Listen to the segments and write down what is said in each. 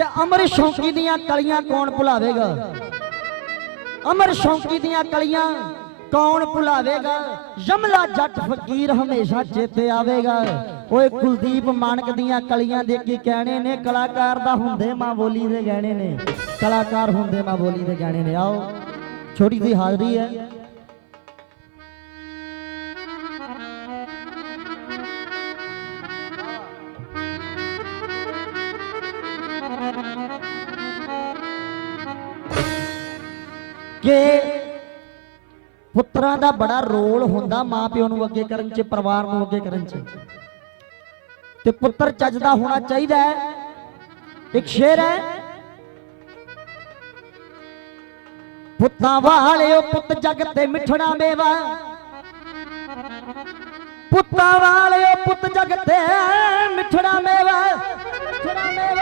ਕਿ ਅਮਰ ਸ਼ੌਂਕੀ ਦੀਆਂ ਕਲੀਆਂ ਕੌਣ ਭੁਲਾਵੇਗਾ? ਅਮਰ ਸ਼ੌਂਕੀ ਦੀਆਂ ਕਲੀਆਂ ਕੌਣ ਭੁਲਾਵੇਗਾ? ਯਮਲਾ ਜੱਟ ਫਕੀਰ ਹਮੇਸ਼ਾ ਚੇਤੇ ਆਵੇਗਾ। ਓਏ ਕੁਲਦੀਪ ਮਾਨਕ ਦੀਆਂ ਕਲੀਆਂ ਦੇ ਕੀ ਕਹਿਣੇ ਨੇ? ਕਲਾਕਾਰ ਦਾ ਹੁੰਦੇ ਮਾਂ ਬੋਲੀ ਦੇ ਗਹਿਣੇ ਨੇ। ਕਲਾਕਾਰ ਹੁੰਦੇ ਮਾਂ ਬੋਲੀ ਦੇ ਗਹਿਣੇ ਨੇ। ਆਓ, ਛੋਟੀ ਜਿਹੀ ਹਾਜ਼ਰੀ ਹੈ। ਕਿ ਪੁੱਤਰਾਂ ਦਾ ਬੜਾ ਰੋਲ ਹੁੰਦਾ ਮਾਪਿਓ ਨੂੰ ਅੱਗੇ ਕਰਨ 'ਚ, ਪਰਿਵਾਰ ਨੂੰ ਅੱਗੇ ਕਰਨ 'ਚ। ਤੇ ਪੁੱਤਰ ਚੱਜ ਦਾ ਹੋਣਾ ਚਾਹੀਦਾ ਹੈ। ਇੱਕ ਸ਼ੇਰ ਹੈ। ਪੁੱਤਾਂ ਵਾਲਿਓ ਪੁੱਤ ਜਗ ਤੇ ਮਿੱਠੜਾ ਮੇਵਾ। ਪੁੱਤਾਂ ਵਾਲਿਓ ਪੁੱਤ ਜਗ ਤੇ ਮਿੱਠੜਾ ਮੇਵਾ। ਮਿੱਠੜਾ ਮੇਵਾ।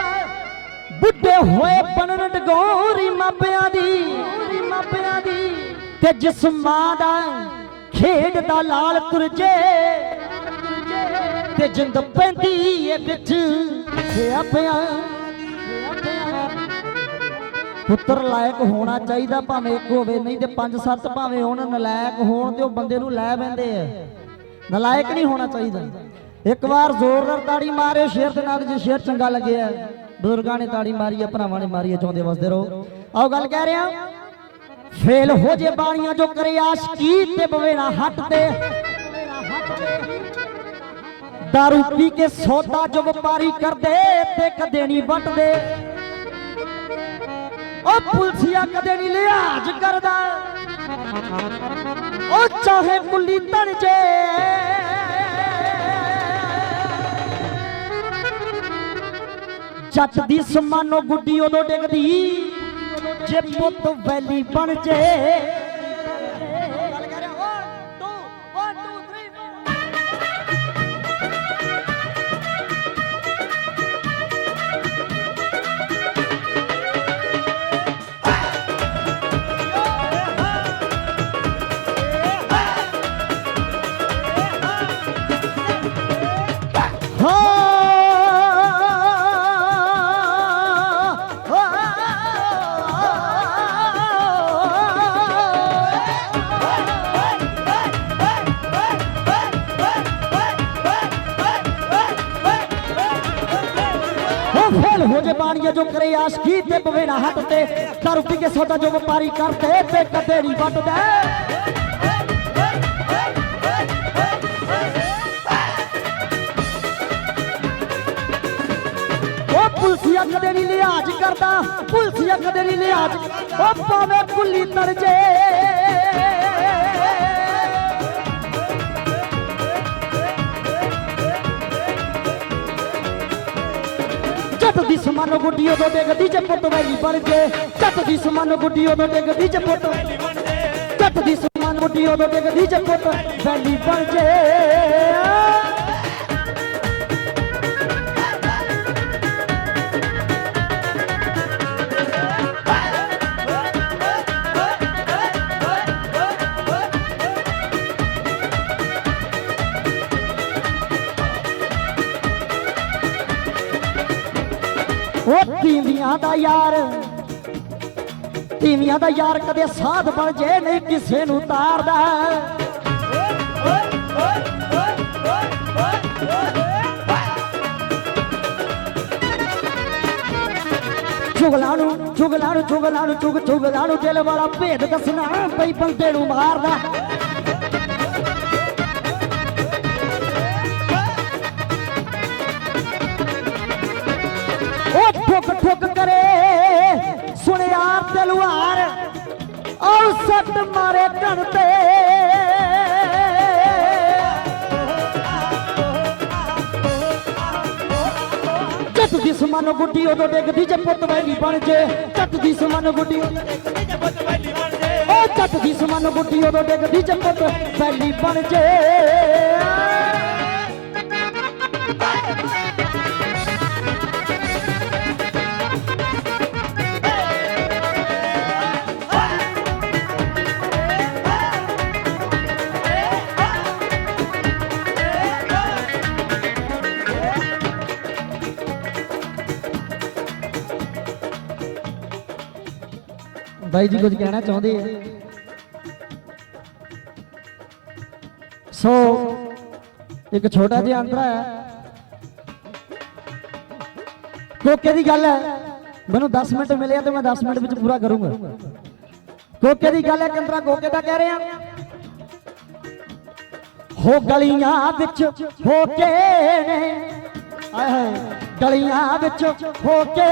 ਬੁੱਢੇ ਹੋਏ ਬਣਨ ਡਗੋਰੀ ਮਾਪਿਆਂ ਦੀ ਮਾਪਿਆਂ ਦੀ ਤੇ ਜਿਸ ਮਾਂ ਦਾ ਖੇਡ ਦਾ ਲਾਲ ਤੁਰਜੇ ਤੇ ਜਿੰਦ ਪੈਂਦੀ ਏ ਵਿੱਚ ਸਿਆਪਿਆਂ ਪੁੱਤਰ ਲਾਇਕ ਹੋਣਾ ਚਾਹੀਦਾ ਭਾਵੇਂ ਇੱਕ ਹੋਵੇ, ਨਹੀਂ ਤੇ ਪੰਜ ਸੱਤ ਭਾਵੇਂ ਹੋਣ ਨਲਾਇਕ ਹੋਣ ਤੇ ਉਹ ਬੰਦੇ ਨੂੰ ਲੈ ਬੰਦੇ ਆ। ਨਲਾਇਕ ਨਹੀਂ ਹੋਣਾ ਚਾਹੀਦਾ। ਇੱਕ ਵਾਰ ਜ਼ੋਰਦਾਰ ਤਾੜੀ ਮਾਰੇ ਸ਼ੇਰ ਦੇ ਨਾਲ ਜੇ ਸ਼ੇਰ ਚੰਗਾ ਲੱਗਿਆ। ਬਜ਼ੁਰਗਾਂ ਨੇ ਤਾੜੀ ਮਾਰੀ ਆ, ਭਰਾਵਾਂ ਨੇ ਮਾਰੀ ਆ, ਚਾਹੁੰਦੇ ਵਸਦੇ ਰਹੋ। ਆਓ ਗੱਲ ਕਹਿ ਰਿਹਾ ਫੇਲ ਹੋ ਜੇ ਬਾਣੀਆਂ ਜੋ ਕਰੇ ਆਸ਼ਕੀ ਤੇ ਬਵੇ ਹੱਟ ਤੇ। ਦਾਰੂ ਪੀ ਕੇ ਸੌਦਾ ਜੋ ਵਪਾਰੀ ਕਰਦੇ ਤੇ ਕਦੇ ਨਹੀਂ ਵੱਟਦੇ। ਉਹ ਪੁਲਸੀਆ ਕਦੇ ਨਹੀਂ ਲਿਹਾਜ਼ ਕਰਦਾ। ਉਹ ਚਾਹੇ ਕੁੱਲੀ ਤਣ ਜੇ। ਜੱਟ ਦੀ ਸਮਾਨੋ ਗੁੱਡੀ ਉਦੋਂ ਡਿੱਗਦੀ ਜੇ ਪੁੱਤ ਵੈਲੀ ਬਣ ਜੇ ਹੋ ਫੇਲ ਹੋ ਜੇ ਬਾਣੀਏ ਜੋ ਕਰੇ ਆਸ਼ਕੀ ਤੇ ਪਵੇ ਨਾ ਹੱਟ ਤੇ ਦਾਰੂ ਪੀ ਕੇ ਸੌਦਾ ਜੋ ਵਪਾਰੀ ਕਰਦੇ ਤੇ ਪੁਲਸੀਆ ਕਦੇ ਨਹੀਂ ਲਿਹਾਜ਼ ਕਰਦਾ, ਪੁਲਸੀਆ ਕਦੇ ਨਹੀਂ ਲਿਹਾਜ਼ ਉਹ ਭਾਵੇਂ ਕੁੱਲੀ ਤਰ ਜੇ ਦੀ ਸਮਾਨ ਗੁੱਡੀ ਉਦੋਂ ਡਿੱਗਦੀ ਜੇ ਪੁੱਤ ਵੈਲੀ ਬਣ ਜੇ। ਜੱਟ ਦੀ ਸਮਾਨ ਗੁੱਡੀ ਉਦੋਂ ਡਿੱਗਦੀ ਜੇ ਪੁੱਤ। ਜੱਟ ਦੀ ਸਮਾਨ ਗੁੱਡੀ ਉਦੋਂ ਡਿੱਗਦੀ ਜੇ ਪੁੱਤ ਵੈਲੀ ਬਣ ਜੇ। ਉਹ ਤੀਵੀਆਂ ਦਾ ਯਾਰ। ਤੀਵੀਆਂ ਦਾ ਯਾਰ ਕਦੇ ਸਾਧ ਬਣ ਜੇ ਨਹੀਂ ਕਿਸੇ ਨੂੰ ਤਾਰਦਾ। ਚੁਗਲਾਂ ਨੂੰ ਚੁਗਲਾਂ ਨੂੰ ਚੁਗਲਾਂ ਨੂੰ ਚੁਗ ਚੁਗਲਾਂ ਨੂੰ ਦਿਲ ਵਾਲਾ ਭੇਦ ਦੱਸਣਾ ਪਈ ਬੰਦੇ ਨੂੰ ਮਾਰਦਾ। ਔ ਮਾਰੇ ਧਨ ਤੇ। ਜੱਟ ਦੀ ਸਮਾਨ ਗੁੱਡੀ ਉਦੋਂ ਡਿੱਗਦੀ ਜੇ ਪੁੱਤ ਵੈਲੀ ਬਣ ਜੇ। ਜੱਟ ਦੀ ਸਮਾਨ ਗੁੱਡੀ ਉਦੋਂ ਡਿੱਗਦੀ ਜੇ ਪੁੱਤ ਵੈਲੀ ਬਣ ਜੇ। ਉਹ ਜੱਟ ਦੀ ਸਮਾਨ ਗੁੱਡੀ ਉਦੋਂ ਡਿੱਗਦੀ ਜੇ ਪੁੱਤ ਵੈਲੀ ਬਣ ਜੇ। ਬਾਈ ਜੀ ਕੁਝ ਕਹਿਣਾ ਚਾਹੁੰਦੇ ਆ? ਸੋ, ਇੱਕ ਛੋਟਾ ਜਿਹਾ ਅੰਤਰਾ ਹੈ। ਕੋਕੇ ਦੀ ਗੱਲ ਹੈ, ਮੈਨੂੰ 10 ਮਿੰਟ ਮਿਲਿਆ ਤੇ ਮੈਂ 10 ਮਿੰਟ ਵਿੱਚ ਪੂਰਾ ਕਰੂੰਗਾ। ਕੋਕੇ ਦੀ ਗੱਲ ਹੈ ਕੰਤਰਾ ਕੋਕੇ ਦਾ ਕਹਿ ਰਿਹਾ। ਹੋ ਗਲੀਆਂ ਵਿੱਚ ਹੋ ਕੇ ਨੇ, ਆਏ ਗਲੀਆਂ ਵਿੱਚ ਹੋ ਕੇ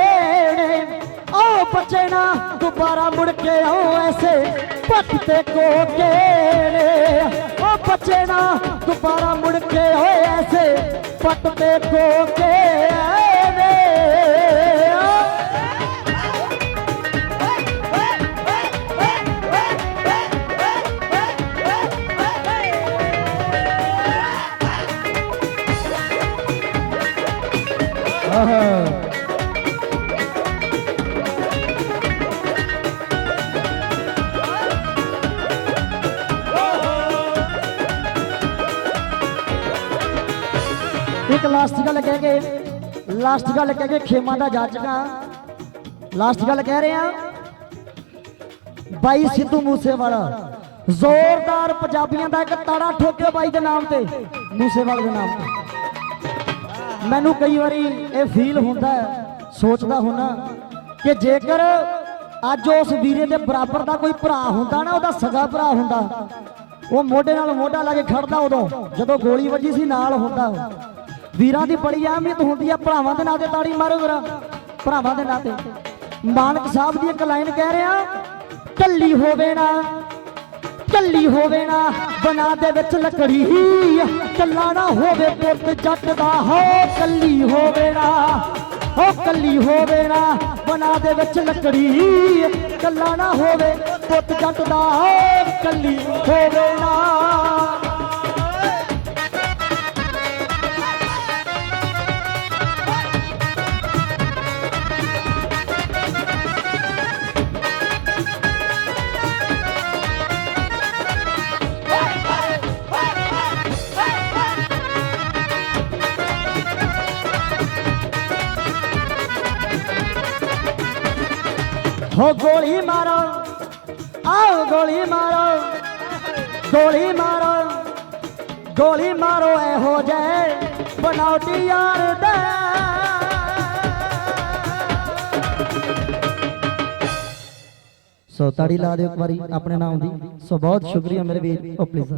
ਨੇ। ਆਓ ਬੱਚੇ ਨਾ ਦੁਬਾਰਾ ਮੁੜ ਕੇ ਆਓ ਐਸੇ ਪੱਟ ਤੇ ਕੋਕੇ ਨੇ ਓ ਬੱਚੇ ਨਾ ਦੁਬਾਰਾ ਮੁੜ ਕੇ ਹੋਏ ਐਸੇ ਪੱਟ ਤੇ ਕੋਕੇ ਇੱਕ ਲਾਸਟ ਗੱਲ ਕਹਿ ਕੇ ਲਾਸਟ ਗੱਲ ਕਹਿ ਕੇ ਖੇਮਾ ਦਾ ਜਾਚਕਾਂ ਲਾਸਟ ਗੱਲ ਕਹਿ ਰਹੇ ਆ ਬਾਈ ਸਿੱਧੂ ਮੂਸੇਵਾਲਾ। ਜ਼ੋਰਦਾਰ ਪੰਜਾਬੀਆਂ ਦਾ ਇੱਕ ਤਾੜਾ ਠੋਕਿਓ ਬਾਈ ਦੇ ਨਾਮ ਤੇ, ਮੂਸੇਵਾਲੇ ਦੇ ਨਾਮ ਤੇ। ਮੈਨੂੰ ਕਈ ਵਾਰੀ ਇਹ ਫੀਲ ਹੁੰਦਾ ਸੋਚਦਾ ਹੁੰਨਾ ਕਿ ਜੇਕਰ ਅੱਜ ਉਸ ਵੀਰੇ ਦੇ ਬਰਾਬਰ ਦਾ ਕੋਈ ਭਰਾ ਹੁੰਦਾ ਨਾ, ਉਹਦਾ ਸਗਾ ਭਰਾ ਹੁੰਦਾ, ਉਹ ਮੋਢੇ ਨਾਲ ਮੋਢਾ ਲਾ ਕੇ ਖੜਦਾ ਉਦੋਂ, ਜਦੋਂ ਗੋਲੀ ਵੱਜੀ ਸੀ, ਨਾਲ ਹੁੰਦਾ ਵੀਰਾਂ ਦੀ ਬੜੀ ਅਹਿਮੀਅਤ ਹੁੰਦੀ ਆ, ਭਰਾਵਾਂ ਦੇ ਨਾਂ ਤੇ ਤਾੜੀ ਮਾਰੋ ਵੀਰਾ। ਭਰਾਵਾਂ ਦੇ ਨਾਂ ਤੇ। ਮਾਨਕ ਸਾਹਿਬ ਦੀ ਇੱਕ ਲਾਈਨ ਕਹਿ ਰਿਹਾ ਕੱਲੀ ਹੋਵੇ ਨਾ ਕੱਲੀ ਹੋਵੇ ਨਾ, ਬਣਾ ਦੇ ਵਿੱਚ ਲੱਕੜੀ ਕੱਲਾ ਨਾ ਹੋਵੇ ਪੁੱਤ ਜੱਟ ਦਾ, ਹੋ ਕੱਲੀ ਹੋਵੇ ਨਾ, ਹੋ ਕੱਲੀ ਹੋਵੇ ਨਾ, ਬਣਾ ਦੇ ਵਿੱਚ ਲੱਕੜੀ ਕੱਲਾ ਨਾ ਹੋਵੇ ਪੁੱਤ ਜੱਟ ਦਾ, ਹੋ ਕੱਲੀ ਹੋਵੇ ਨਾ। ਹੋ ਗੋਲੀ ਮਾਰੋ, ਆਓ ਗੋਲੀ ਮਾਰੋ ਗੋਲੀ ਮਾਰੋ ਗੋਲੀ ਮਾਰੋ ਇਹੋ ਜੇ ਬਣਾਉਟੀ ਯਾਰ ਦਾ। ਸੋ ਤਾੜੀ ਲਾ ਦਿਓ ਇੱਕ ਵਾਰੀ ਆਪਣੇ ਨਾਮ ਦੀ। ਸੋ ਬਹੁਤ ਸ਼ੁਕਰੀਆ ਮੇਰੇ ਵੀਰ। ਓ ਪਲੀਜ਼